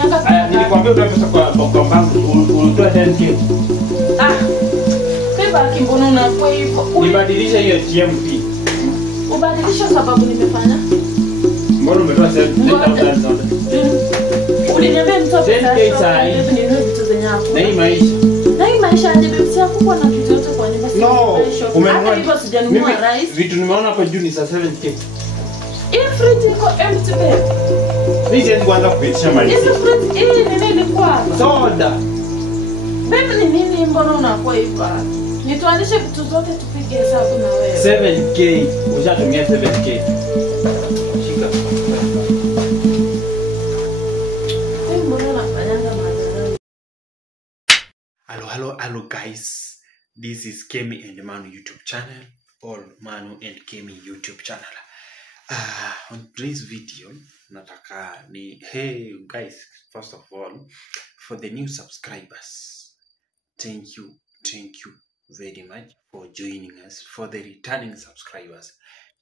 Aya, nilikwambia utoe pesa kwa bank, ulitoa 10k. Kwa kimbono unakuwa hivyo. Nibadilisha hiyo TMP. Ubadilisha sababu nimefanya. Mbona umetoa 10,000 zote? Uliniambia mtoe pesa. 10k sahi. Na hii maisha aje bibi yako kwa na kitu yote kwa nyumba. No, umenunua hivyo sijanunua rice. Vitu nimeona hapa juu ni 7k. Fridge iko empty babe. Hizi ni kwanza kupitisha mali. Hizi fridge hii ni nini kwa? Soda. Babe ni nini mbona unakuwa hivyo? Nituanishe vitu zote tupige hesabu na wewe. 7k. Ushatumia 7k. Shika. Hello guys. This is Kemi and Manu YouTube channel. All Manu and Kemi YouTube channel. On today's video, nataka ni hey guys, first of all, for the new subscribers, thank you very much for joining us. For the returning subscribers,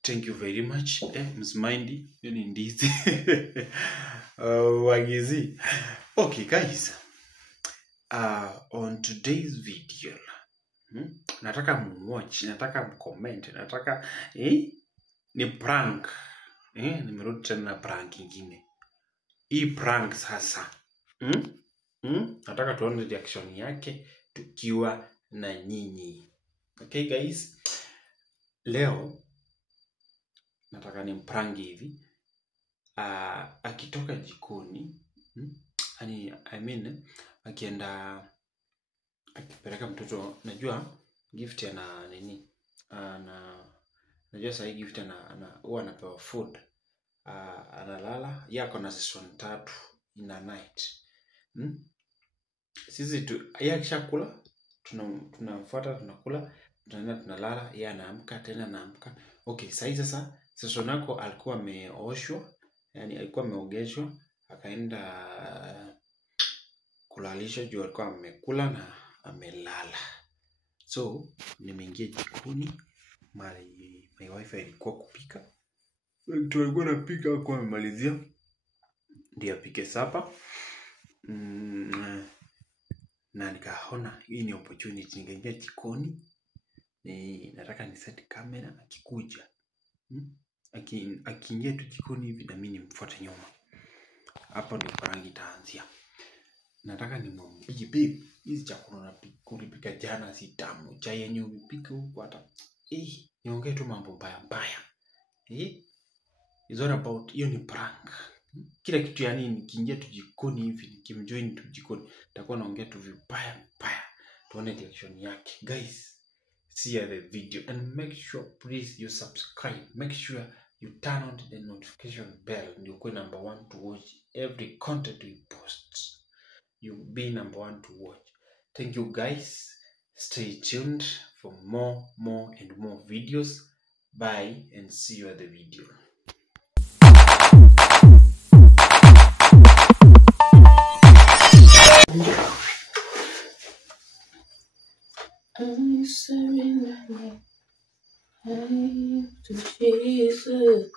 thank you very much. Miss Mindy, you need this. Wagizi. Okay guys, on today's video, nataka mwatch, nataka mcomment, nataka ni prank. Nimerudi tena na prank ingine. Hii prank sasa. Nataka tuone reaction yake tukiwa na nyinyi. Okay guys? Leo nataka ni prank hivi. Akitoka jikoni, akienda akipeleka mtoto, najua gift ana nini? Najua sahi gift huwa anapewa food. Analala, yako na session 3 in a night. Sisi yeye akishakula, tunamfuata, tunakula, tunaenda tunalala, yeye anaamka tena anaamka. Okay, sasa session yako alikuwa ameoshwa, yani alikuwa ameogeshwa, akaenda kulalisha juu alikuwa amekula na amelala. So, nimeingia jikoni, my wife ilikuwa kupika. Tulikuwa napika kwa amemalizia. Ndio apike sapa. Na nikaona hii ni opportunity, nikaingia jikoni. Nataka ni set camera akikuja. Akiingia tu jikoni hivi na mimi nimfuate nyuma. Hapo ndio prank itaanzia. Nataka nimwambie babe, hizi chakula kulipika jana si tamu. Chai yenyewe upike huko hata. Niongee tu mambo mbaya. It's all about hiyo ni prank. Kila kitu yani nikiingia tu jikoni hivi, nikimjoin tu jikoni, nitakuwa naongea tu vibaya. Tuone reaction yake. Guys, see the video and make sure please you subscribe. Make sure you turn on the notification bell. Ndio uwe number 1 to watch every content we post. You'll be number 1 to watch. Thank you guys. Stay tuned for more and more videos. Bye and see you at the video. I surrender my life to Jesus.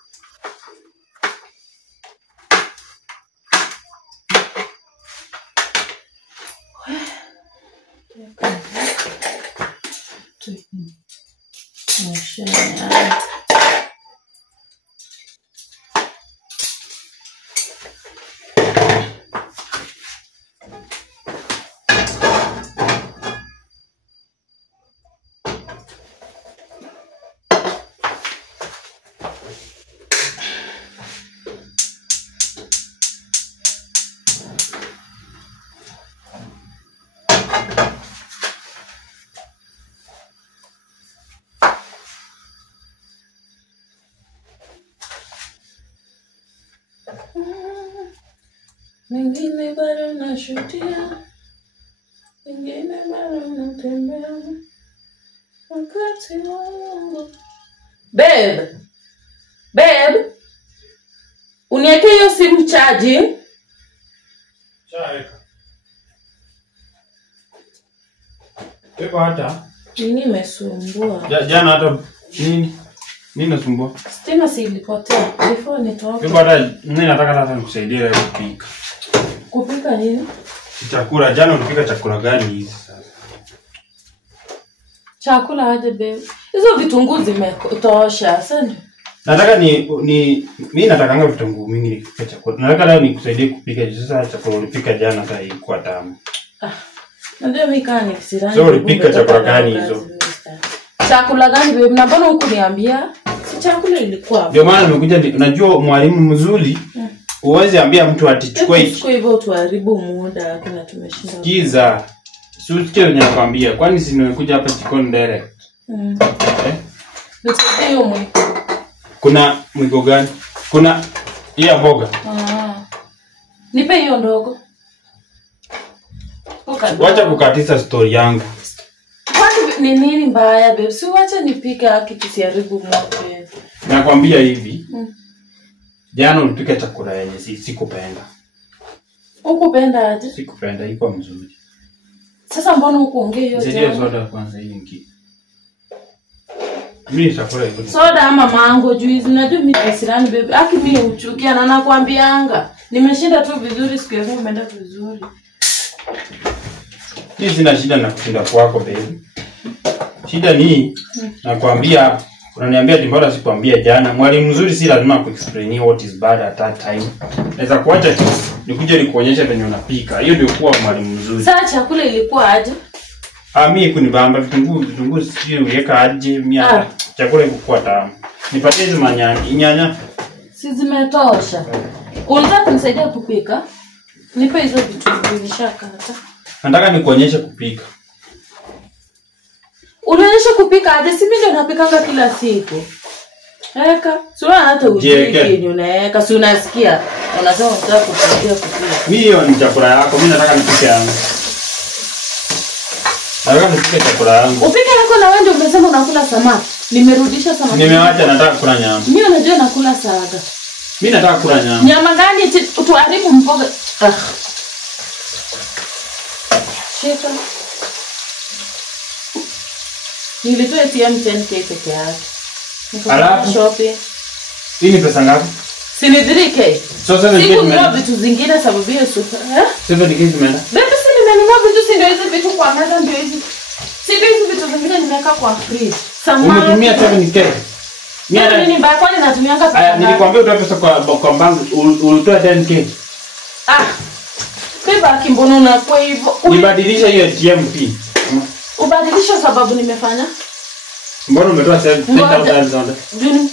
Mengine bado nashuhudia, mengine bado natembea wakati wangu. Babe, uniweke hiyo simu chaji. Chaeka. Eko hata Nini imesumbua? Jana hata nini nasumbua? Stima si ilipotea before nitoke. Eko hata mimi nataka sasa nikusaidie kupika. Kupika nini? Chakula. Jana ulipika chakula gani hizi sasa? Chakula aje babe. Hizo vitunguu zimetosha sana. Nataka mimi natakanga vitunguu mingi nikipika chakula. Nataka leo nikusaidie kupika sasa chakula ulipika jana sasa ilikuwa tamu. Najua mimi kani kisirani. So ulipika chakula gani hizo? Chakula gani babe? Na mbona hukuniambia? Si chakula ilikuwa. Ndio maana nimekuja, unajua mwalimu mzuri. Uweze ambia mtu atichukue hiki. Kwa hivyo tuharibu muda kana tumeshinda. Kiza. Susikie ninakwambia, kwani si nimekuja hapa jikoni direct. Ndio mwiko. Kuna mwiko gani? Kuna hiyo mboga. Nipe hiyo ndogo. Wacha kukatiza story yangu. Kwani nini mbaya babe? Si wacha nipike haki kisiharibu muda. Nakwambia hivi. Jana ulipika chakula yenye sikupenda. Ukupenda aje? Sikupenda, iko mzuri. Sasa mbona ukuongea hiyo jana? Ndio soda kwanza hii niki. Mimi chakula iko. Soda ama mango juice, unajua mimi kisirani baby. Aki mimi uchukia na nakwambianga. Nimeshinda tu vizuri siku yangu umeenda vizuri. Hii sina shida na kushinda kwako baby. Shida ni nakwambia, unaniambia mbona sikwambia jana. Mwalimu mzuri si lazima kuexplain what is bad at that time. Naweza kuacha tu nikuje nikuonyesha venye unapika. Hiyo ndio kuwa mwalimu mzuri. Sasa chakula ilikuwa aje? Mimi kunibamba vitunguu sio uweka aje mimi chakula ilikuwa tamu. Nipatie hizo nyanya. Si zimetosha. Unataka kunisaidia kupika? Nipe hizo vitunguu nishakata. Nataka nikuonyeshe kupika. Unaonyesha kupika aje? Si mimi ndio napikanga kila siku. Eka, sio hata ujike unaweka, si unasikia? Unasema unataka kupikia kupika. Mimi hiyo ni chakula yako, mimi nataka nipike yangu. Nataka nipike chakula yangu. Upike yako na wewe ndio umesema unakula samaki. Nimerudisha samaki. Nimewacha nataka kula nyama. Mimi unajua nakula saga. Mimi nataka kula nyama. Nyama gani tuharibu mboga? Shika. Nilitoa ATM 10k peke yake. Alafu shopping. Hii ni pesa ngapi? Si ni 3k. So 7k. Siku nunua vitu zingine sababu hiyo super. 7k zimeenda. Baby si nimenunua vitu si ndio hizo vitu kwa meza ndio hizi. Si hizo vitu zingine nimeweka kwa fridge. Umetumia 7k. Mimi ni mbaya kwani natumianga pesa. Nilikwambia utoe pesa kwa bank ulitoa 10k. Beba kimbono na kwa hivyo. Nibadilisha hiyo ATM pin. Ubadilisha sababu nimefanya. Mbona umetoa 10,000?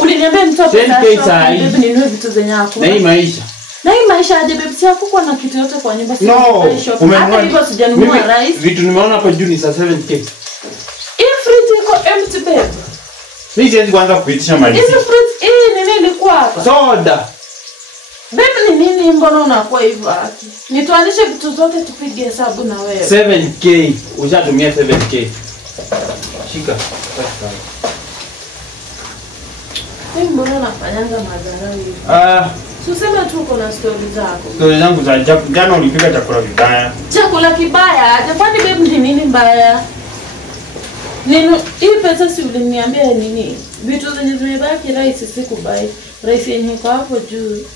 Uliniambia nitoe pesa. 10k saa hii. Baby ninunue vitu zenye yako. Na hii maisha. Na hii maisha aje baby, si hakukuwa na kitu yote kwa nyumba. No, hata hivyo sijanunua rice. Vitu nimeona hapo juu ni 7k. Hii fridge iko empty baby. Mimi siwezi kuanza kuitisha mali. Hizi fridge hii nini ilikuwa hapa? Soda. Baby ni nini mbona unakuwa hivyo ati? Nituanishe vitu zote tupige hesabu na wewe. 7k. Ushatumia 7k. Shika. Mimi mbona unafanyanga madharau hivi? Useme tu uko na story zako. Story zangu za jana ulipika chakula vibaya. Chakula kibaya? Hapana baby, ni nini mbaya? Hii pesa si uliniambia nini? Vitu zenye zimebaki rice sikubai. Rice yenye iko hapo juu.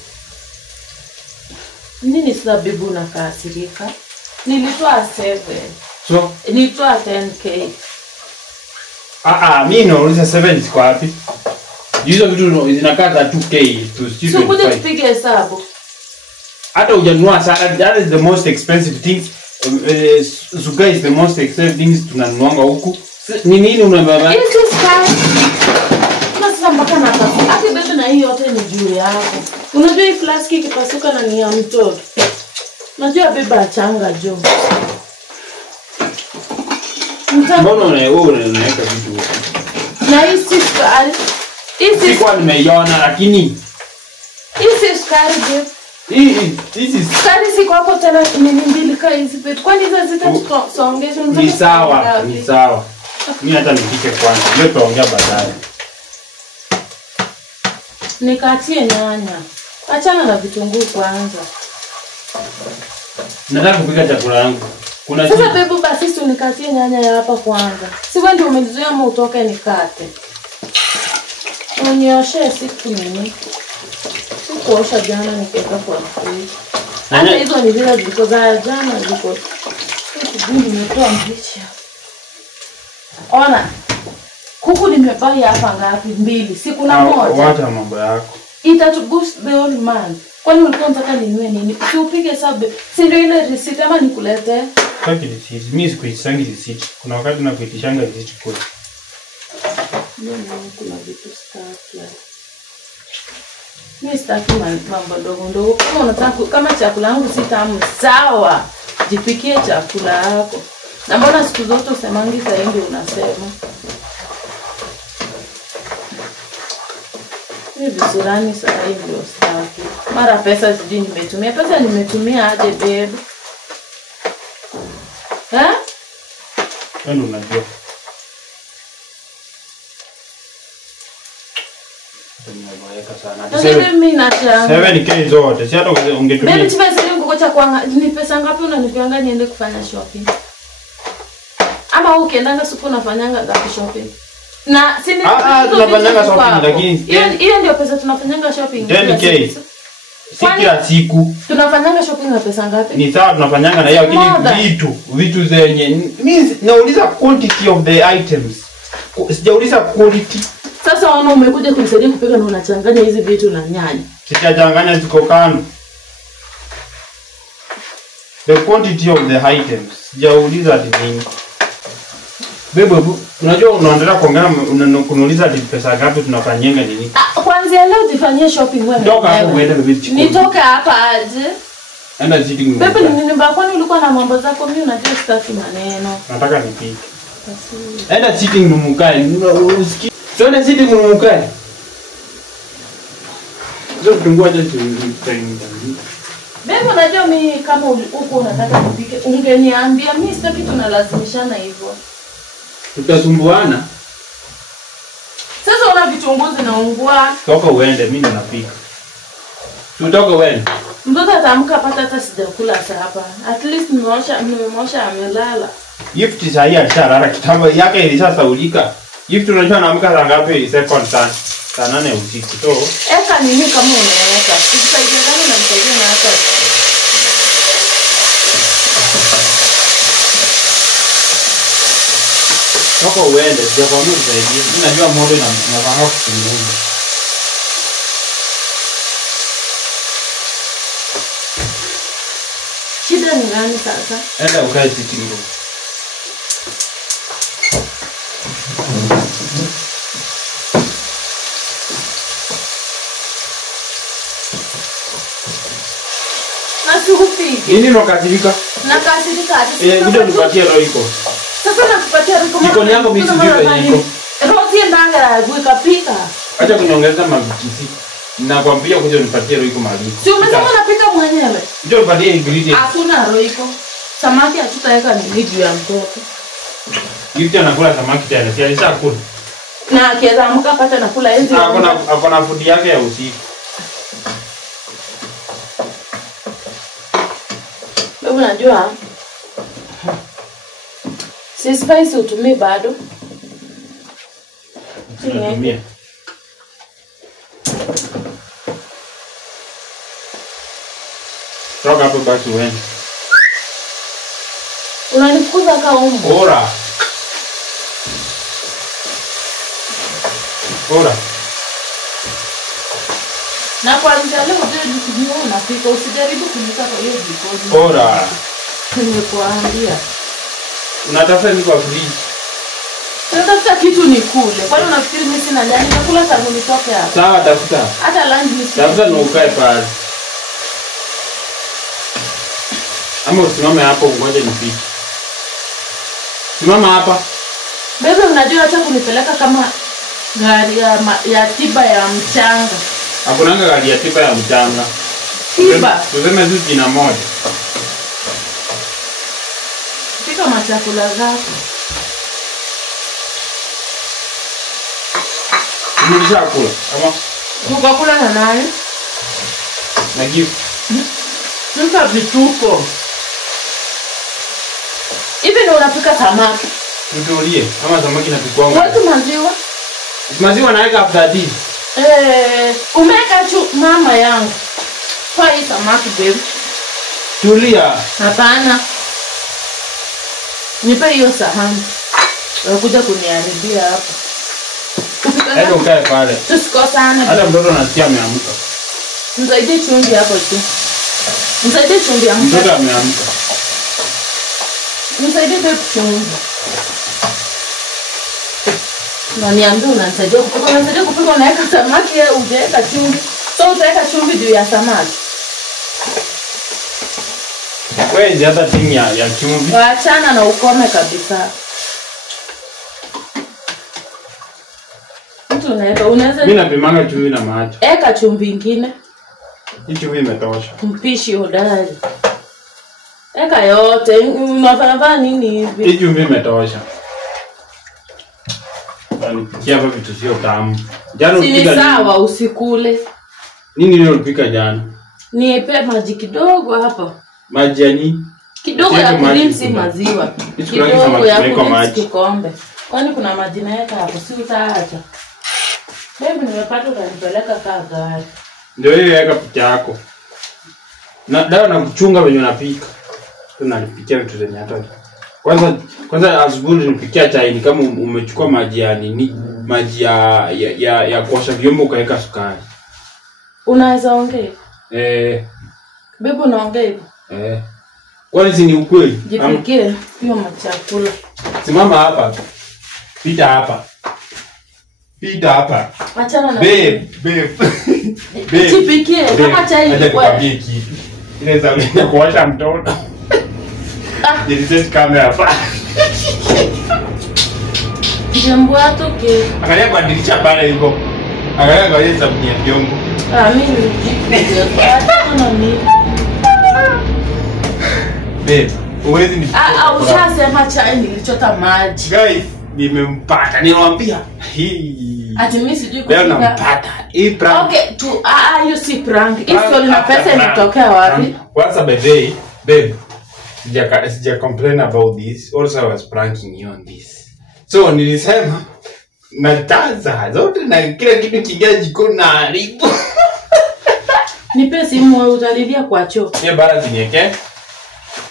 Nini sababu unakasirika? Nilitoa 7. So, nilitoa 10k. Mimi nauliza 7 ziko wapi? Hizo vitu zinakaa za 2k to 25. So kuja tupige hesabu. Hata hujanunua salad, that is the most expensive things. Sugar is the most expensive things tunanunuanga huku. Ni nini unababa? Hizi sky. Sasa mpaka na pasi. Hata bebe na hii yote ni juu yako. Unajua hii flask ikipasuka na ni ya mtoto. Unajua bebe achanga jo. Mbona unaweka vitu huko? Na hii si sukari. Hii kwa nimeiona lakini hii si sukari je? Hii sukari siko hapo tena ni mbili kwa hizi vitu. Kwani hizo zitasongesha nzuri? Ni sawa, ni sawa. Mimi hata nipike kwanza. Leo tutaongea baadaye. Nikatie nyanya. Achana na vitunguu kwanza. Nataka kupika chakula yangu. Kuna sasa bebu basi si unikatie nyanya ya hapa kwanza. Si wewe ndio umenizuia ama utoke nikate. Unioshe siku nini? Sikuosha jana nikaweka kwa fridge. Hata hizo ni zile ziko za jana ziko. Nimetoa mbichi. Ona. Kuku nimebai hapa ngapi? 2. Si kuna moja. Wacha mambo yako. Ita to boost the old man. Kwani ulikuwa unataka ninunue nini? Si upige sabe. Si ndio ile receipt ama nikulete? Taki receipt. Mimi sikuisangi receipt. Kuna wakati nakuitishanga receipt kwa. Ndio kuna vitu staki. Mimi sitaki mambo ndogo. Kama unataka kama chakula yangu si tamu sawa. Jipikie chakula yako. Na mbona siku zote usemangi sasa ndio unasema? Hivi surani sasa ndio staki. Mara pesa sijui nimetumia. Pesa nimetumia aje babe? Ndio unajua. Mimi nataka 7k zote. Si hata ungetumia. Babe pesa yangu kocha kwanga ni pesa ngapi unanipianga niende kufanya shopping? Ama ukiendanga siku unafanyanga za shopping? Na si ni tunafanyanga shopping lakini hiyo ndio pesa tunafanyanga shopping 10k. Si kila siku. Tunafanyanga shopping na pesa ngapi? Ni sawa tunafanyanga na hiyo lakini vitu zenye mimi nauliza quantity of the items. Sijauliza quality. Sasa wana umekuja kunisaidia kupika na unachanganya hizi vitu na nyanya. Sijachanganya ziko kando. The quantity of the items. Sijauliza nini. Bebe, unajua unaendelea kuongea kuniuliza pesa ngapi tunafanyanga nini? Kwanza leo tifanyie shopping wewe. Toka hapo uende na vitu. Nitoka hapa aje? Enda sitting room. Bebe ni kwani ulikuwa na mambo zako mimi unajua sitaki maneno. Nataka nipike. Enda sitting room ukae. Usikie. Tuende sitting room ukae. Sio tungua je time. Bebe unajua mimi kama uko unataka nipike ungeniambia mimi sitaki tunalazimishana hivyo. Tutasumbuana. Sasa una vitunguu zinaungua. Toka uende mimi ninapika. Tutoka uende. Mtoto ataamka pata hata sijakula hapa. At least nimemosha amelala. Gift sahi alishalala kitambo yake ilishasaulika. Gift unajua anaamka saa ngapi? Second time. Saa 8 usiku. So, eka nini kama unaweka? Ukisaidia gani na msaidia na hata. toka uende, sijakwambia usaidie. Mimi najua moto na mnafanya kufunguza. Shida ni gani sasa? Enda ukae sitting room. Nasuhupiki. Nini unakasirika? Nakasirika ati. Ndio nipatie roho iko. Sasa nakupatia roho kama. Jikoni yangu mimi sijui penye iko. Roho si ndanga kuikapika. Acha kuniongeza mabikisi. Nakwambia kuja nipatie roho iko mali. Si umesema unapika mwenyewe? Ndio nipatie ingredients. Hakuna roho iko. Samaki hatutaweka nini juu ya mtoto. Gift anakula samaki tena. Si alishakula. Na akiweza amka pata nakula hizi. Akona food yake ya usiku. Wewe unajua? Si spice utumie bado. Tunatumia. Toka hapo basi uende. Unanifukuza kama umbo. Bora. Bora. Na kwanza leo ndio nikijua unapika usijaribu kunika kwa hiyo jikoni. Bora. Nimekuambia. Unatafuta nini kwa fridge? Unatafuta kitu nikule. Kwani unafikiri mimi sina njaa? Nimekula tangu nitoke hapa. Sawa, tafuta. Hata lunch nisipike. Tafuta na ukae pale. Ama usimame hapo ungoje nipike. Simama hapa. Bebe unajua hata kunipeleka kama gari ya tiba ya mchanga. Hakunanga gari ya tiba ya mchanga. Tiba. Tuseme tu jina moja. Pika machakula zako. Nimeshakula. Ama Ukakula na nani? na gift. Sasa vituko. Hivi ndio unapika samaki. Tutulie. Ama samaki napikwa ngapi? Wewe maziwa? Maziwa naweka after this. Umeka mama yangu. Kwa hii samaki babe. Tulia. Hapana. Nipe hiyo sahani. Unakuja kuniharibia hapa. Hebu ukae pale. Tusikosane. Hata mtoto anasikia ameamka. Msaidie chumvi hapo tu. Msaidie chumvi hapo. Mtoto ameamka. Msaidie chumvi. Na niambie unanisaidia kupika. Unasaidia kupika, unaweka samaki au hujaweka chumvi? So utaweka chumvi juu ya samaki. Wewe ndio hata timu ya chumvi. Waachana na ukome kabisa. Mtu unaweza Mimi napimanga chumvi na macho. Eka chumvi nyingine. Hii chumvi imetosha. Mpishi hodari. Eka yote, unafanya nini hivi? Hii chumvi imetosha. Nipikia hapa vitu sio tamu. Jana ulipika nini? Sawa usikule. Nini leo ulipika jana? Nipe maji kidogo hapa. Maji ya nini? Kidogo ya kulimsi maziwa. Kidogo ya kulimsi kikombe. Kwani kuna maji naweka hapo, si utaacha? Baby nimepata utanipeleka kaa gari. Ndio hiyo weka picha yako. Na dawa na kuchunga wenye unapika. Tunalipikia vitu zenye hata. Kwanza asubuhi nilipikia chai kama umechukua maji ya nini? Maji ya kuosha vyombo ukaweka sukari. Unaweza ongea? Baby unaongea hivyo? Kwani si ni ukweli? Jipikie hiyo machakula. Simama hapa. Pita hapa. Pita hapa. Achana na babe. Jipikie kama chai ni kweli. Kitu. Inaweza unaenda kuosha mtoto. Nilise kamera hapa. Jambo atoke. Angalia kwa dirisha pale yuko. Angalia kwa hiyo sabuni ya vyombo. Mimi nijipata nini? Babe, uwezi ni ushasema chai nilichota maji. Guys, nimempata. Niwaambia. Ati mimi sijui kupika. Leo nampata. Hii prank. Okay, hiyo si prank. Hiyo na pesa inatokea wapi? Kwanza babe. Sija complain about this. Also I was pranking you on this. So nilisema nataza zote na kila kitu kingia jikoni na haribu. Nipe simu wewe utalilia kwa choo. Ni bara zinieke.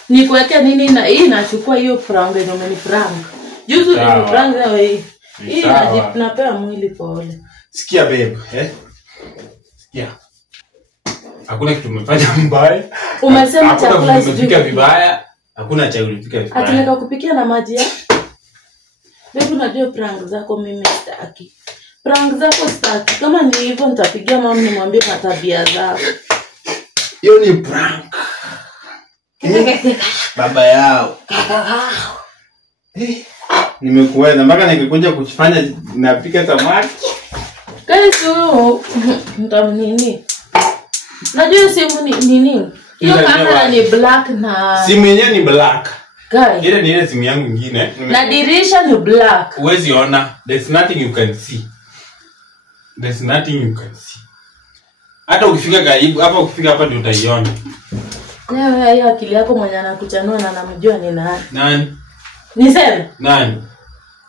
Nikuweke nini na hii nachukua hiyo prank ndio umeniprank. Juzi ni prank na wewe. Hii napea mwili pole. Sikia babe, Sikia. Hakuna kitu umefanya mbaya. Umesema chakula umepika vibaya. Hakuna chai ulipika vibaya. Atineka kupikia na maji ya. Babe unajua prank zako mimi sitaki. Prank zako sitaki. Kama ni hivyo nitapigia mama nimwambie tabia zako. Hiyo ni prank. Baba yao. Nimekuweza mpaka nikikuja kufanya napika samaki. Guys, ndo nini? Najua simu ni nini? Hiyo kamera ni black na simu yenyewe ni black. Guys, ile ni ile simu yangu nyingine. Na dirisha ni black. Huwezi ona. There's nothing you can see. Hata ukifika karibu, hapa ukifika hapa ndio utaiona. Leo hiyo akili yako mwenye anakuchanua na namjua ni nani? Nani? Niseme? Nani?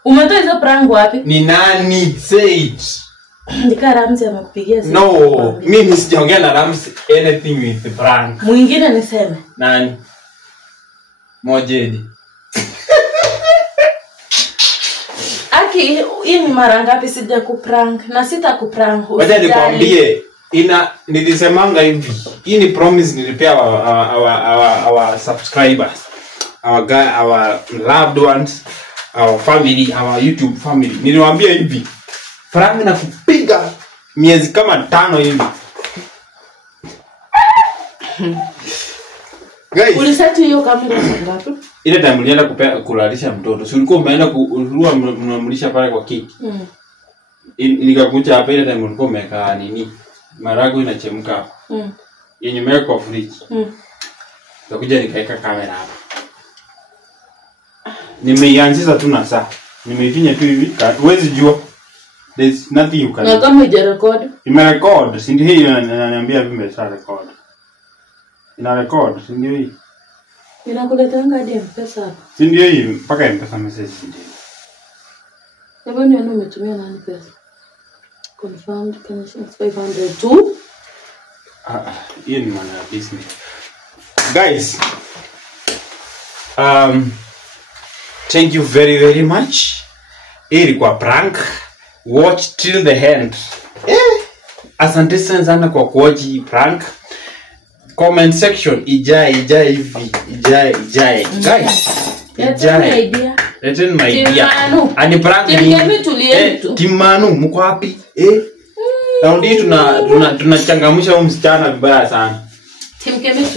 Umetoa hizo prank wapi? Ni nani? Say it. Ndika Ramzi amekupigia simu. No, mimi sijaongea na Ramzi anything with the prank. Mwingine niseme. Nani? Mojedi. Aki, hii ni mara ngapi sija kuprank na sita kuprank. Wacha nikwambie, nilisemanga hivi. Hii ni promise nilipea our subscribers. Our loved ones, our family, our YouTube family. Niliwaambia hivi. Prank na kupiga miezi kama 5 hivi. Guys, uliseti hiyo kamera ngapi? Ile time ulienda kulalisha mtoto. Si ulikuwa umeenda unamlisha pale kwa kiki. Nikakuja hapa ile time ulikuwa umeka nini? Marago inachemka. Yenye umeweka kwa fridge. Nikakuja nikaweka kamera hapa. Nimeianzisha tu na saa. Nimeifinya tu hivi. Huwezi jua. There's nothing you can. Na kama ijarecord? Imerecord. Si ndio hiyo ananiambia vime start record. Ina record, si ndio hii? Inakuletanga hadi M-Pesa. Si ndio hii mpaka M-Pesa message ndio. Hebu ni umetumia nani pesa? Confirmed connection 502. Hiyo ni maana ya business. Guys, thank you very very much. Hii ilikuwa prank. Watch till the end. Asante sana kwa kuwatch prank. Comment section ijae hivi. Ijae. Guys, ijae. Let's my idea. Ani prank ni Timanu mko wapi? Round hii tunachangamsha huyu msichana vibaya sana.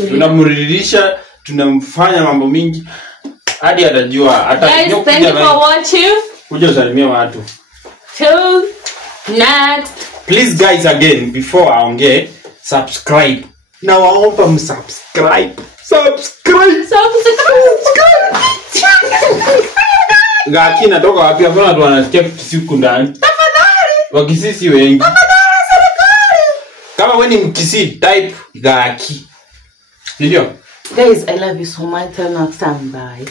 Tunamridhisha, tunamfanya mambo mingi hadi atajua atajua. Thank you for watching. Kuja usalimia watu. Till next. Please guys, again before aongee, subscribe. Na waomba msubscribe. Subscribe. Gaki natoka wapi? Hapo watu wanasikia kisiku ndani. Tafadhali. Wakisisi wengi. Tafadhali serikali. Kama wewe ni mkisi type Gaki. Ndio. Guys, I love you so much. Till next time. Bye.